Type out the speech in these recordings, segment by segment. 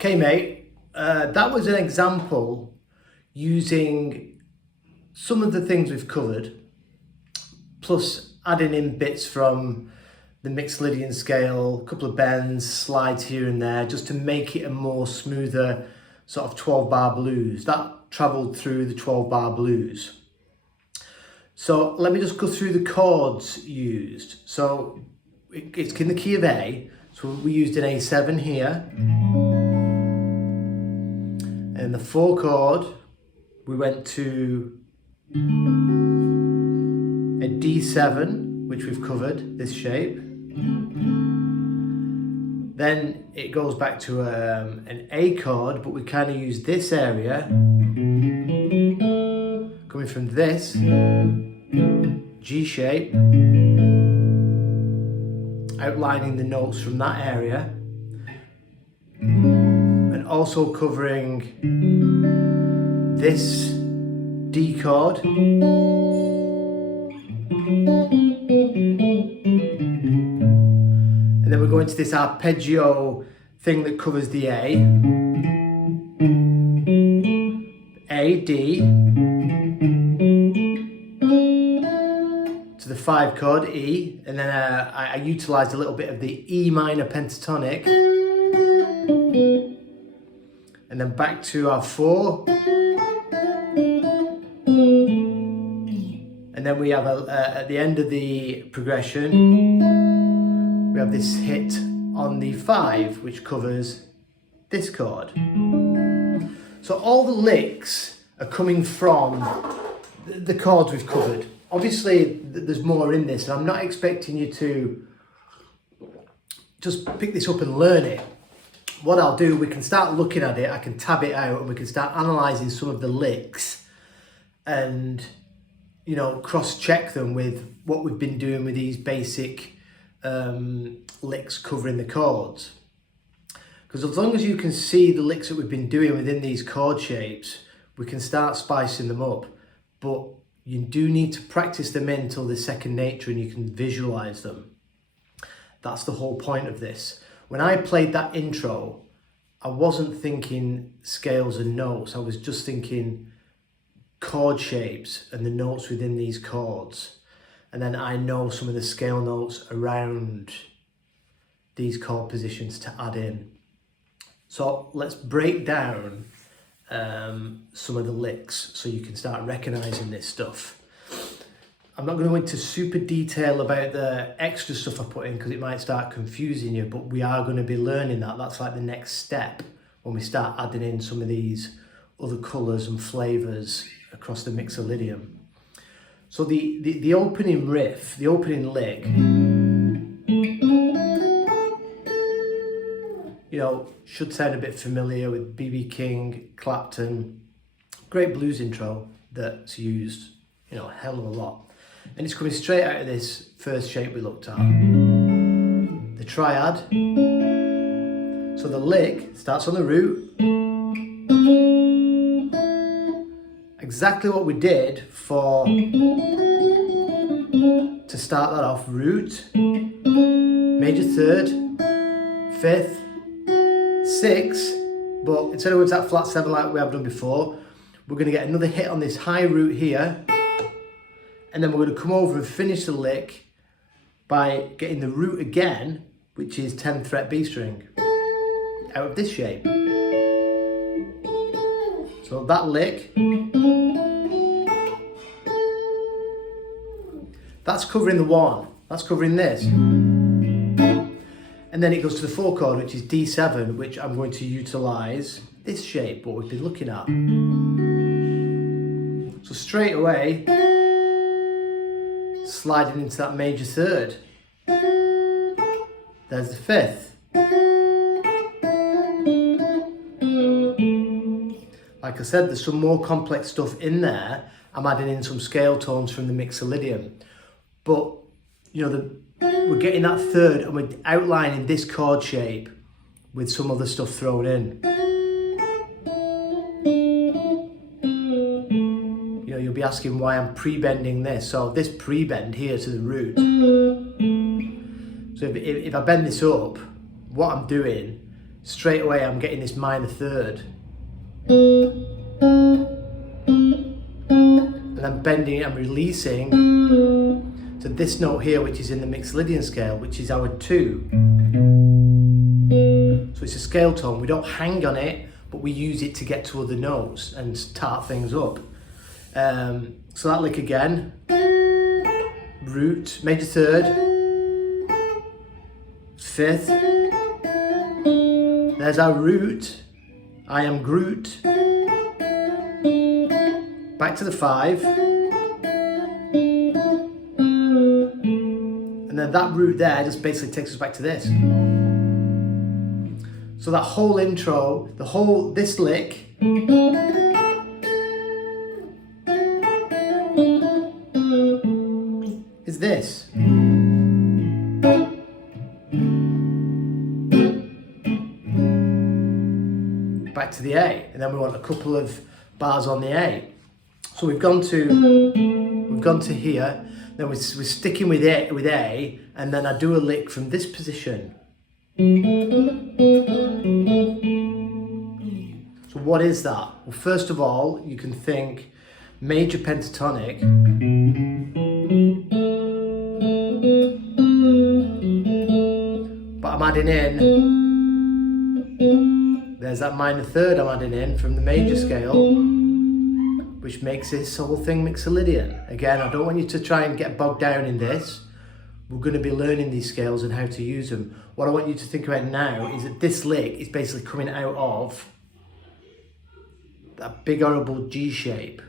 Okay, mate, that was an example using some of the things we've covered, plus adding in bits from the Mixolydian scale, a couple of bends, slides here and there, just to make it a more smoother sort of 12-bar blues. That travelled through the 12-bar blues. So let me just go through the chords used. So it's in the key of A, so we used an A7 here. And the 4 chord, we went to a D7, which we've covered, this shape. Then it goes back to an A chord, but we kind of use this area, coming from this G shape, outlining the notes from that area. Also covering this D chord, and then we're going to this arpeggio thing that covers the A, D, to the 5 chord, E, and then I utilised a little bit of the E minor pentatonic. And then back to our 4. And then we have, at the end of the progression, we have this hit on the 5, which covers this chord. So all the licks are coming from the chords we've covered. Obviously, there's more in this, and I'm not expecting you to just pick this up and learn it. What I'll do, we can start looking at it, I can tab it out, and we can start analysing some of the licks and, you know, cross-check them with what we've been doing with these basic licks covering the chords. Because as long as you can see the licks that we've been doing within these chord shapes, we can start spicing them up. But you do need to practice them in until they're second nature and you can visualise them. That's the whole point of this. When I played that intro, I wasn't thinking scales and notes. I was just thinking chord shapes and the notes within these chords. And then I know some of the scale notes around these chord positions to add in. So let's break down some of the licks so you can start recognizing this stuff. I'm not going to go into super detail about the extra stuff I put in because it might start confusing you, but we are going to be learning that. That's like the next step when we start adding in some of these other colours and flavours across the Mixolydian. So the opening riff, the opening lick, you know, should sound a bit familiar with B.B. King, Clapton. Great blues intro that's used, you know, a hell of a lot. And it's coming straight out of this first shape we looked at, the triad. So the lick starts on the root. Exactly what we did for, to start that off, root, major third, 5th, 6th, but instead of going to that flat 7 like we have done before, we're going to get another hit on this high root here. And then we're going to come over and finish the lick by getting the root again, which is 10th fret B string, out of this shape. So that lick, that's covering the 1, that's covering this. And then it goes to the 4 chord, which is D7, which I'm going to utilise this shape, what we've been looking at. So straight away, sliding into that major third. There's the 5th. like I said, there's some more complex stuff in there. I'm adding in some scale tones from the Mixolydian. But, you know, we're getting that third and we're outlining this chord shape with some other stuff thrown in. You know, you'll be asking why I'm pre-bending this. So this pre-bend here to the root. So if I bend this up, what I'm doing, straight away I'm getting this minor third. And I'm bending it, I'm releasing to this note here, which is in the Mixolydian scale, which is our 2. So it's a scale tone. We don't hang on it, but we use it to get to other notes and start things up. So that lick again, root, major third, 5th, there's our root, I am Groot, back to the 5, and then that root there just basically takes us back to this. So that whole intro, this lick, is this. Back to the A, and then we want a couple of bars on the A. So we've gone to here, then we're sticking with A, and then I do a lick from this position. So what is that? Well, first of all, you can think major pentatonic, but I'm adding in, there's that minor third I'm adding in from the major scale, which makes this whole thing Mixolydian. Again, I don't want you to try and get bogged down in this. We're going to be learning these scales and how to use them. What I want you to think about now is that this lick is basically coming out of that big horrible G shape.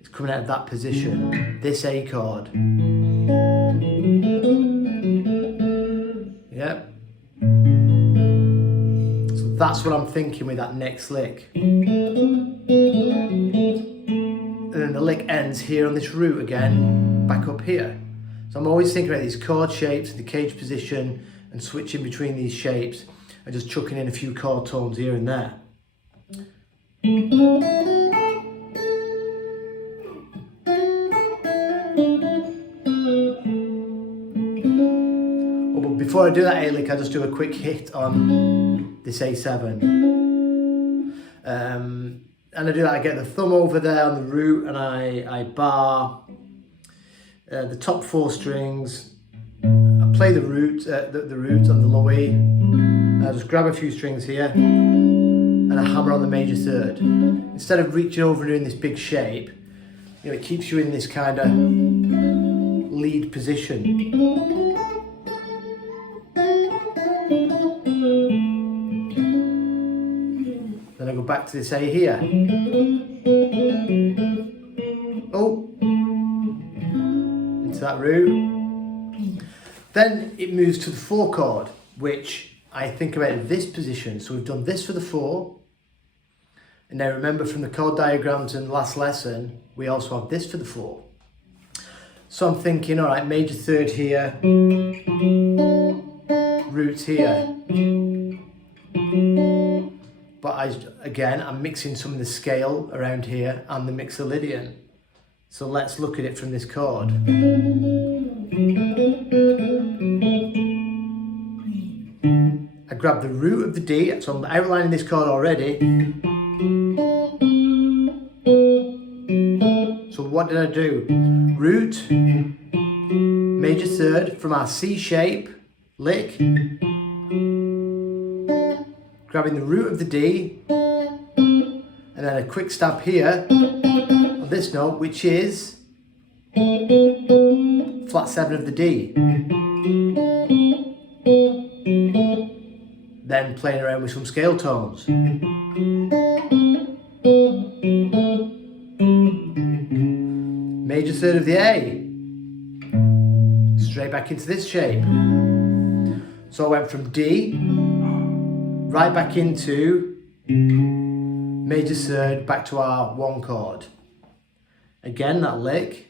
It's coming out of that position, this A chord. Yep. So that's what I'm thinking with that next lick. And then the lick ends here on this root again, back up here. So I'm always thinking about these chord shapes, the cage position, and switching between these shapes, and just chucking in a few chord tones here and there. Oh, but before I do that A lick, I just do a quick hit on this A7. And I do that, I get the thumb over there on the root, and I bar the top 4 strings. I play the root, the root on the low E. I just grab a few strings here, and I hammer on the major third. Instead of reaching over and doing this big shape, you know, it keeps you in this kind of lead position. Then I go back to this A here. Oh, into that root. Then it moves to the 4 chord, which I think about this position. So we've done this for the 4. And now remember from the chord diagrams in the last lesson, we also have this for the 4. So I'm thinking, all right, major third here, roots here. But I'm mixing some of the scale around here and the Mixolydian. So let's look at it from this chord. I grab the root of the D, so I'm outlining this chord already. So what did I do? Root, major third from our C shape, lick, grabbing the root of the D, and then a quick stab here on this note, which is flat 7 of the D. Then playing around with some scale tones. Major third of the A. Straight back into this shape. So I went from D, right back into major third, back to our 1 chord. Again, that lick.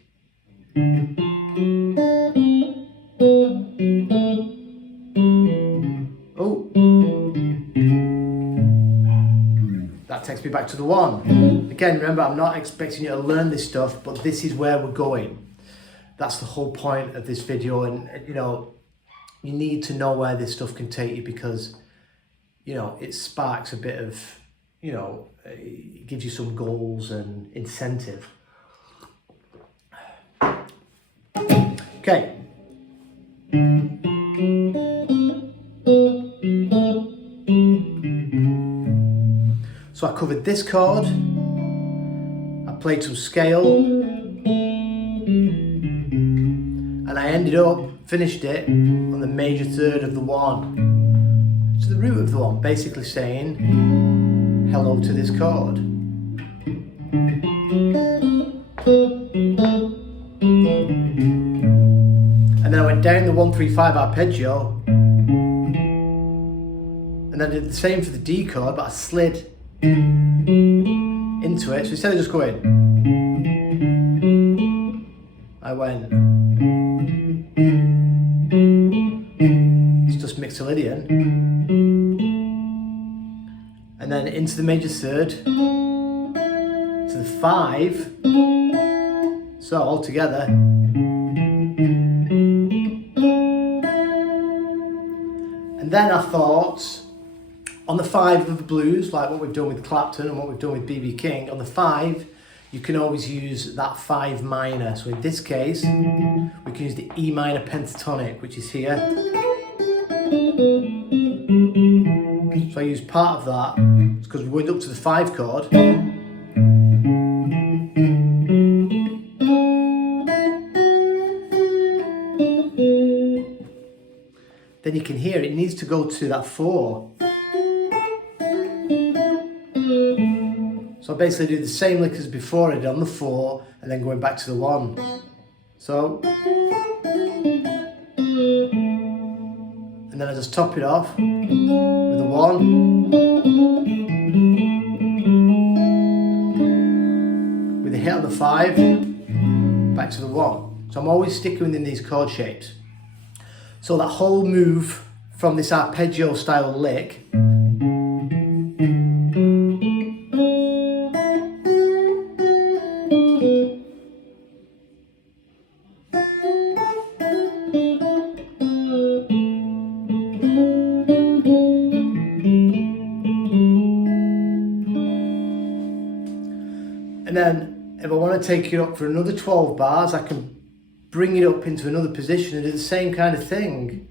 Oh, that takes me back to the 1. Again, remember, I'm not expecting you to learn this stuff, but this is where we're going. That's the whole point of this video, and you know, you need to know where this stuff can take you, because you know, it sparks a bit of, you know, it gives you some goals and incentive. Okay. So I covered this chord, I played some scale, and I ended up, finished it on the major third of the 1. So the root of the 1, basically saying hello to this chord. And then I went down the 1-3-5 arpeggio, and I did the same for the D chord, but I slid into it. So instead of just going, I went, it's just mixolydian, and then into the major third, to the 5, so all together. And then I thought, on the 5 of the blues, like what we've done with Clapton and what we've done with B.B. King, on the 5, you can always use that 5 minor. So in this case, we can use the E minor pentatonic, which is here. So I use part of that, because we went up to the 5 chord. Then you can hear it needs to go to that 4. So I basically do the same lick as before I did on the 4, and then going back to the 1. So, and then I just top it off with the 1, with a hit on the 5, back to the 1. So I'm always sticking within these chord shapes. So that whole move from this arpeggio style lick, and then if I want to take it up for another 12 bars, I can bring it up into another position and do the same kind of thing.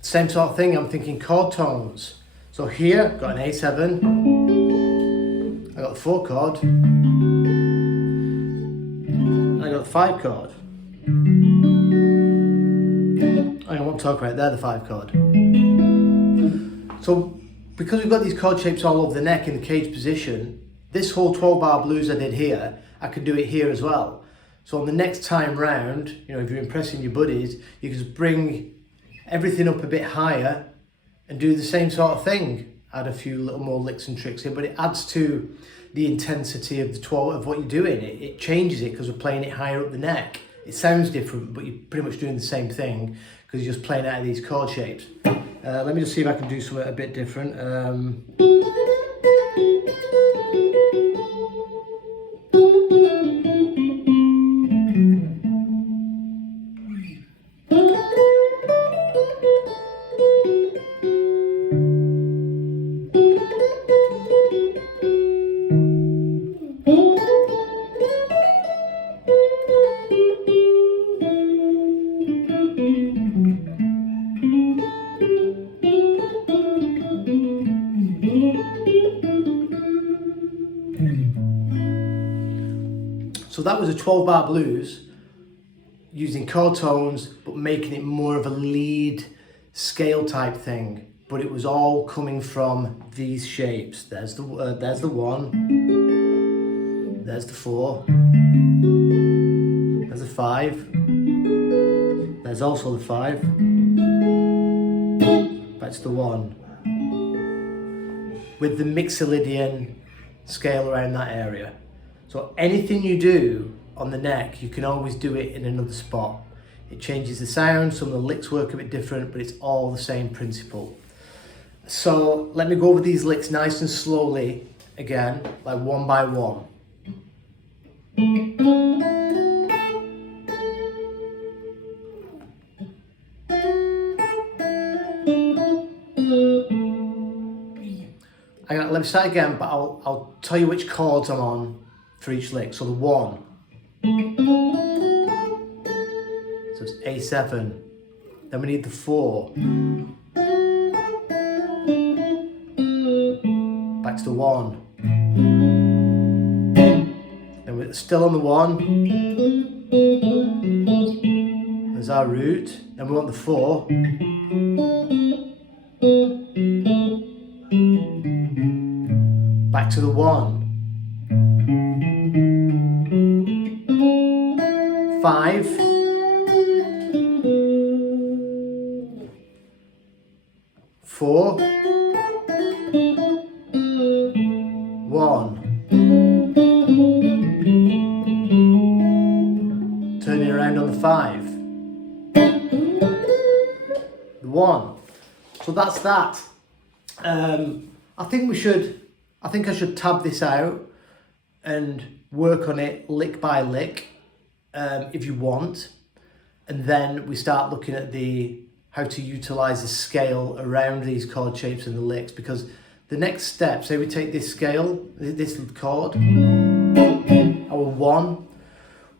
Same sort of thing, I'm thinking chord tones. So here, I've got an A7, I got the 4 chord, and I got the 5 chord. I won't talk about it, they're the 5 chord. So because we've got these chord shapes all over the neck in the cage position, this whole 12 bar blues I did here, I could do it here as well. So on the next time round, you know, if you're impressing your buddies, you can just bring everything up a bit higher and do the same sort of thing. Add a few little more licks and tricks in, but it adds to the intensity of the 12 of what you're doing. It changes it because we're playing it higher up the neck. It sounds different, but you're pretty much doing the same thing because you're just playing out of these chord shapes. Let me just see if I can do something a bit different. So that was a 12 bar blues using chord tones but making it more of a lead scale type thing, but it was all coming from these shapes. There's the 1, There's the 4. There's a 5. There's also the 5. Back to the 1. With the Mixolydian scale around that area. So anything you do on the neck, you can always do it in another spot. It changes the sound, some of the licks work a bit different, but it's all the same principle. So let me go over these licks nice and slowly again, like one by one. Let me start again, but I'll tell you which chords I'm on for each lick. So the 1. So it's A7. Then we need the 4. Back to the 1. Then we're still on the 1. There's our root. Then we want the 4. Back to the 1. 5. 4. 1. Turning around on the 5. The 1. So that's that. I think I should tab this out and work on it lick by lick if you want. And then we start looking at how to utilize the scale around these chord shapes and the licks, because the next step, say we take this scale, this chord, our 1,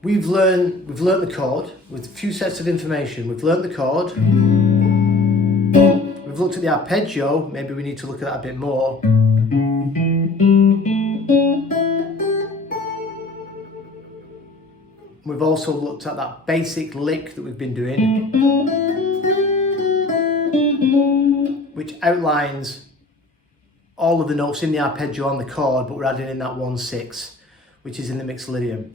we've learned the chord with a few sets of information. We've learned the chord, we've looked at the arpeggio, maybe we need to look at that a bit more. We've also looked at that basic lick that we've been doing, which outlines all of the notes in the arpeggio on the chord, but we're adding in that 1/6, which is in the Mixolydian.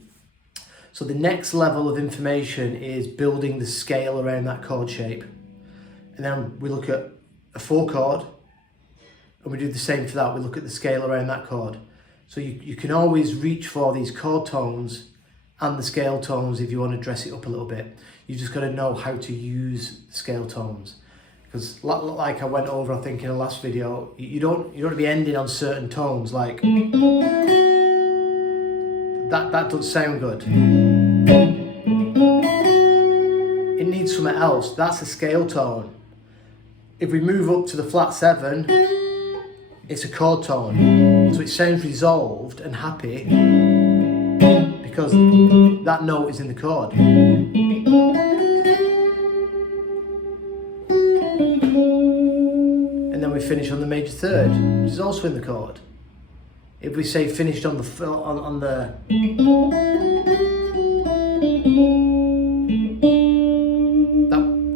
So the next level of information is building the scale around that chord shape. And then we look at a 4 chord, and we do the same for that. We look at the scale around that chord. So you can always reach for these chord tones and the scale tones if you want to dress it up a little bit. You've just got to know how to use scale tones. Because like I went over, I think, in the last video, you don't want to be ending on certain tones, like that doesn't sound good. It needs something else. That's a scale tone. If we move up to the flat 7, it's a chord tone. So it sounds resolved and happy because that note is in the chord. And then we finish on the major third, which is also in the chord. If we say finished on the that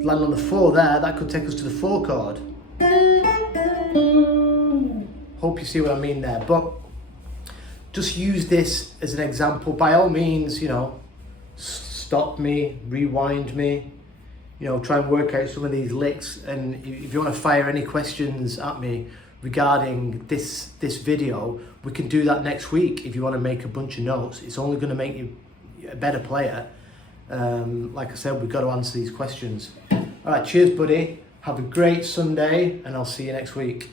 land on the 4 there, that could take us to the 4 chord. Hope you see what I mean there, but just use this as an example. By all means, stop me, rewind me, try and work out some of these licks. And if you want to fire any questions at me regarding this video, we can do that next week. If you want to make a bunch of notes, it's only going to make you a better player. Like I said, we've got to answer these questions. All right, cheers, buddy. Have a great Sunday, and I'll see you next week.